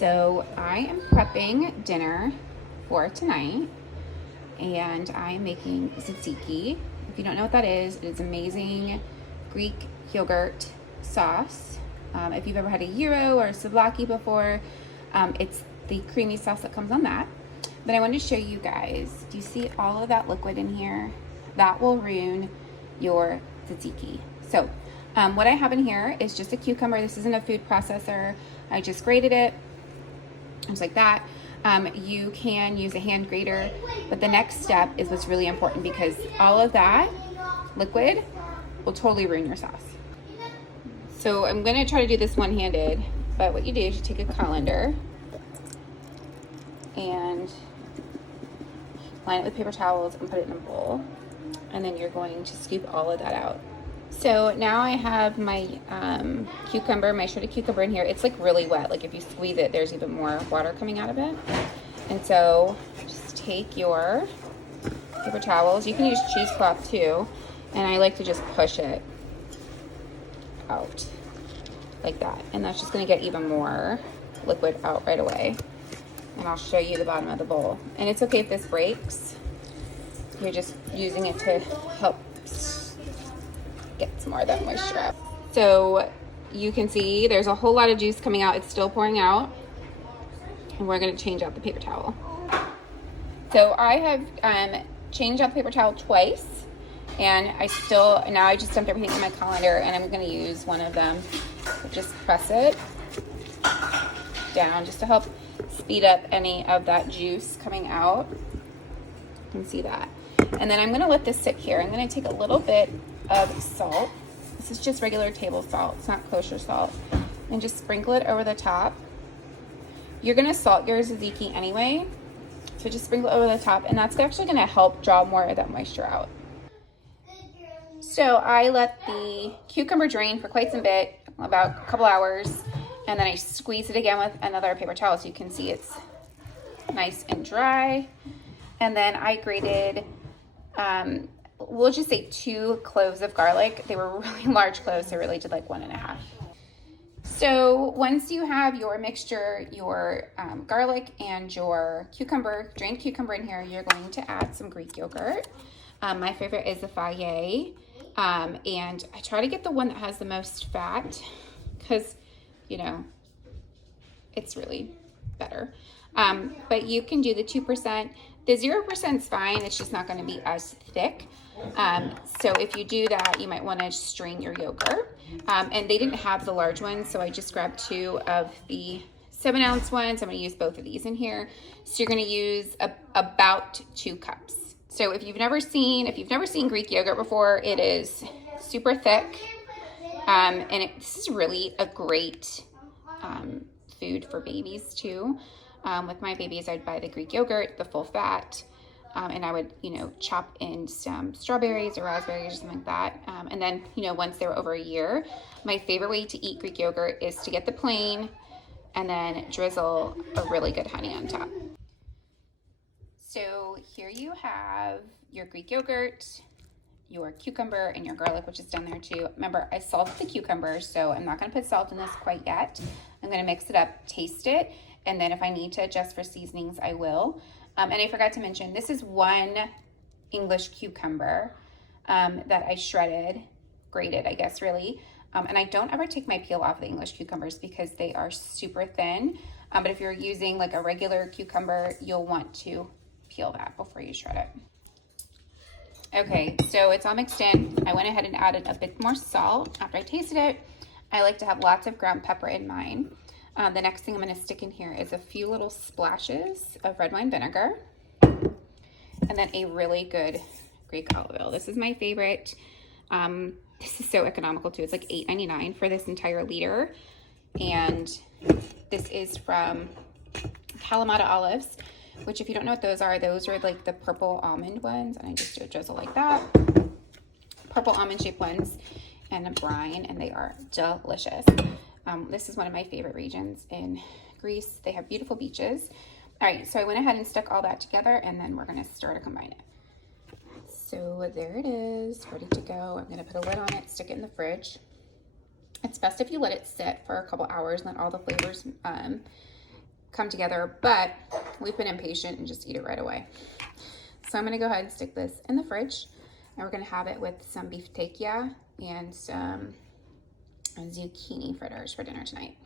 So I am prepping dinner for tonight, and I am making Tzatiki. If you don't know what that is, it is amazing Greek yogurt sauce. If you've ever had a gyro or a souvlaki before, it's the creamy sauce that comes on that. But I wanted to show you guys, do you see all of that liquid in here? That will ruin your tzatziki. So what I have in here is just a cucumber. This isn't a food processor. I just grated it, just like that. You can use a hand grater, but the next step is what's really important, because all of that liquid will totally ruin your sauce. So I'm gonna try to do this one-handed, but what you do is you take a colander and line it with paper towels and put it in a bowl, and then you're going to scoop all of that out. So now I have my cucumber, my shredded cucumber in here. It's like really wet. Like if you squeeze it, there's even more water coming out of it. And so just take your paper towels. You can use cheesecloth too. And I like to just push it out like that. And that's just gonna get even more liquid out right away. And I'll show you the bottom of the bowl. And it's okay if this breaks. You're just using it to help get some more of that moisture out. So you can see there's a whole lot of juice coming out. It's still pouring out. And we're gonna change out the paper towel. So I have changed out the paper towel twice. And now I just dumped everything in my colander, and I'm gonna use one of them. Just press it down just to help speed up any of that juice coming out. You can see that. And then I'm gonna let this sit here. I'm gonna take a little bit of salt. This is just regular table salt. It's not kosher salt. And just sprinkle it over the top. You're gonna salt your tzatziki anyway, so just sprinkle it over the top, and that's actually gonna help draw more of that moisture out. So I let the cucumber drain for quite some bit, about a couple hours, and then I squeeze it again with another paper towel so you can see it's nice and dry. And then I grated, we'll just say 2 cloves of garlic. They were really large cloves, so I really did like 1.5. So once you have your mixture, your garlic and your cucumber, drained cucumber in here, you're going to add some Greek yogurt. My favorite is the Fage. And I try to get the one that has the most fat because, you know, it's really better. But you can do the 2%. The 0% is fine. It's just not going to be as thick. So if you do that, you might want to strain your yogurt. And they didn't have the large ones, so I just grabbed 2 of the 7-ounce ones. I'm going to use both of these in here. So you're going to use about 2 cups. So if you've never seen Greek yogurt before, it is super thick, and this is really a great food for babies too. With my babies, I'd buy the Greek yogurt, the full fat, and I would, chop in some strawberries or raspberries or something like that. And then, once they were over a year, my favorite way to eat Greek yogurt is to get the plain and then drizzle a really good honey on top. So here you have your Greek yogurt, your cucumber, and your garlic, which is down there too. Remember, I salted the cucumber, so I'm not gonna put salt in this quite yet. I'm gonna mix it up, taste it, and then if I need to adjust for seasonings, I will. And I forgot to mention, this is 1 English cucumber that I shredded, grated, I guess, really. And I don't ever take my peel off the English cucumbers because they are super thin. But if you're using like a regular cucumber, you'll want to peel that before you shred it. Okay, so it's all mixed in. I went ahead and added a bit more salt after I tasted it. I like to have lots of ground pepper in mine. The next thing I'm going to stick in here is a few little splashes of red wine vinegar, and then a really good Greek olive oil. This is my favorite. This is so economical too. It's like $8.99 for this entire liter, and this is from Kalamata olives, which if you don't know what those are like the purple almond ones, and I just do a drizzle like that. Purple almond shaped ones and a brine, and they are delicious. This is one of my favorite regions in Greece. They have beautiful beaches. All right, so I went ahead and stuck all that together, and then we're gonna stir to combine it. So there it is, ready to go. I'm gonna put a lid on it, stick it in the fridge. It's best if you let it sit for a couple hours and let all the flavors come together, but we've been impatient and just eat it right away. So I'm gonna go ahead and stick this in the fridge, and we're gonna have it with some beef tequila and some zucchini fritters for dinner tonight.